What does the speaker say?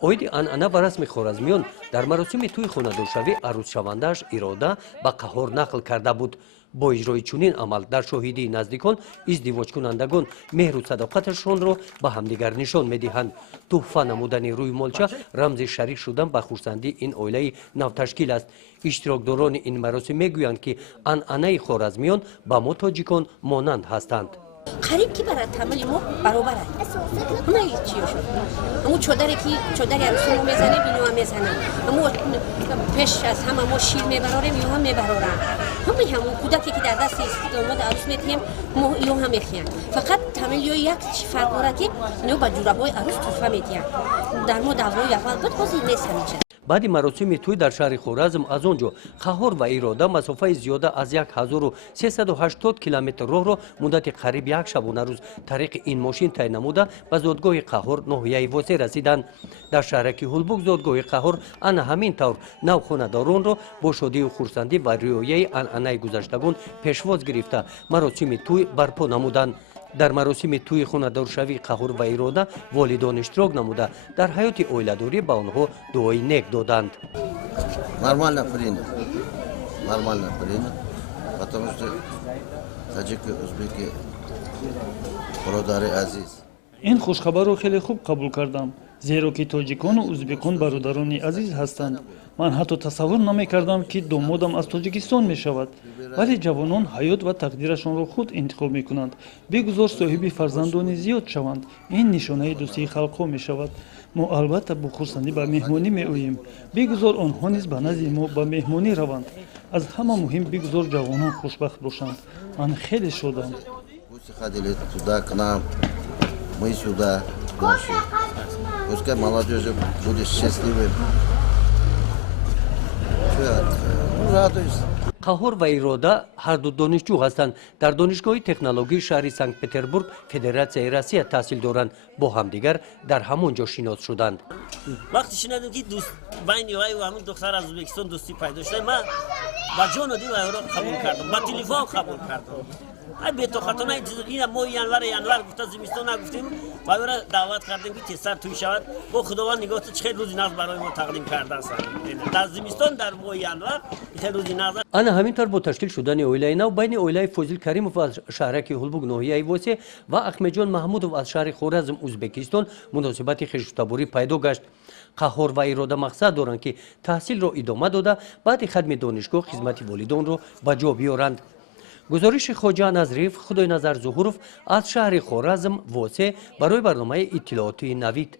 оиди анъана ва расми хоразмиён дар маросими тӯи хонадоршавӣ арӯзшавандааш Ирода ба қаҳор нақл карда буд. бо иҷрои чунин амал дар шоҳидии наздикон издивоҷкунандагон меҳру садоқаташонро ба ҳамдигар нишон медиҳанд. тӯҳфа намудани рӯи молча рамзи шарик шудан ба хурсандии ин оилаи навташкил аст. иштирокдорони ин маросим мегӯянд ки анъанаи хоразмиён ба мо тоҷикон монанд ҳастанд. قریب کی برای تعامل ما برابر است. همه چی شد. همون چادری عروسی ما میزنه بینو هم میزنن. همون پیش از همه ما شیر میبراریم یو هم میبرارن. همون کودکی که در دست داماد عروس میتیم ما یو هم میخیان. فقط تعامل یو یک فرق داره که اینو با جورابای عروس تحفه میدین. در ما دعوای اول بود بازی نیست همیشه. баъди маросими тӯй дар шаҳри Хоразм аз он ҷо Қаҳор ва Ирода масофаи зиёда аз 1380 километр роҳро муддати қариб як шабона рӯз тариқи ин мошин тай намуда ба зодгоҳи Қаҳор ноҳияи Восе расиданд. дар шаҳраки Ҳулбуг зодгоҳи Қаҳор ана ҳамин тавр навхонадоронро бо шодию хурсандӣ ва риояи анъанаи гузаштагон пешвоз гирифта маросими тӯй барпо намуданд. дар маросими тӯи хонадоршавии Қаҳор ва Ирода волидон иштирок намуда дар ҳаёти оиладорӣ ба онҳо дуои нек доданд. Нормально принято, потому что таҷики, ӯзбеки бародари азиз. ин хушхабарро хеле хуб қабул кардам, зеро ки тоҷикону ӯзбекон бародарони азиз ҳастанд. ман ҳатто тасаввур намекардам ки домодам аз Тоҷикистон мешавад, вале ҷавонон ҳаёт ва тақдирашонро худ интихоб мекунанд. бигузор соҳиби фарзандони зиёд шаванд, ин нишонаи дӯстии халқҳо мешавад. мо албатта бо хурсандӣ ба меҳмонӣ меоем. бигузор онҳо низ ба назди мо ба меҳмонӣ раванд. аз ҳама муҳим бигузор ҷавонон хушбахт бошанд. ман хеле шодам. Мы сюда, наши. Пускай молодежь будет счастливой. Радуюсь. Қаҳор ва Ирода ҳарду донишҷӯ ҳастанд. дар донишгоҳи технологии шаҳри Санкт-Петербург Федератсияи Россия таҳсил доранд. бо ҳамдигар дар ҳамон ҷо шинос шуданд. вақти шунидем ки байни вай ва ҳамин духтар аз Ӯзбекистон дӯстӣ пайдо шуда, ман ба ҷону дил вайро қабул кардам, ба телефон қабул кардам. ай бетоқатона ина мо январ гуфта зимистон нагуфтем, вайро даъват кардем ки тезтар тӯй шавад. бо худованд нигоҳ ки хеле рӯзи нағз барои мо тақдим кардааст. дар зимистон дар моҳи январ хеле рӯзи нағз. ана ҳамин тавр бо ташкил шудани оилаи нав байни оилаи Фозил Каримов аз шаҳраки Ҳулбуг ноҳияи Восе ва Ахмеҷон Маҳмудов аз шаҳри Хоразм Ӯзбекистон муносибати хешутаборӣ пайдо гашт. Қаҳор ва Ирода мақсад доранд ки таҳсилро идома дода баъди хадми донишгоҳ хизмати волидонро ба ҷо биёранд. гузориши Хоҷа Назриф, Худойназар Зуҳуров аз шаҳри Хоразм Восе барои барномаи иттилоотии Навид.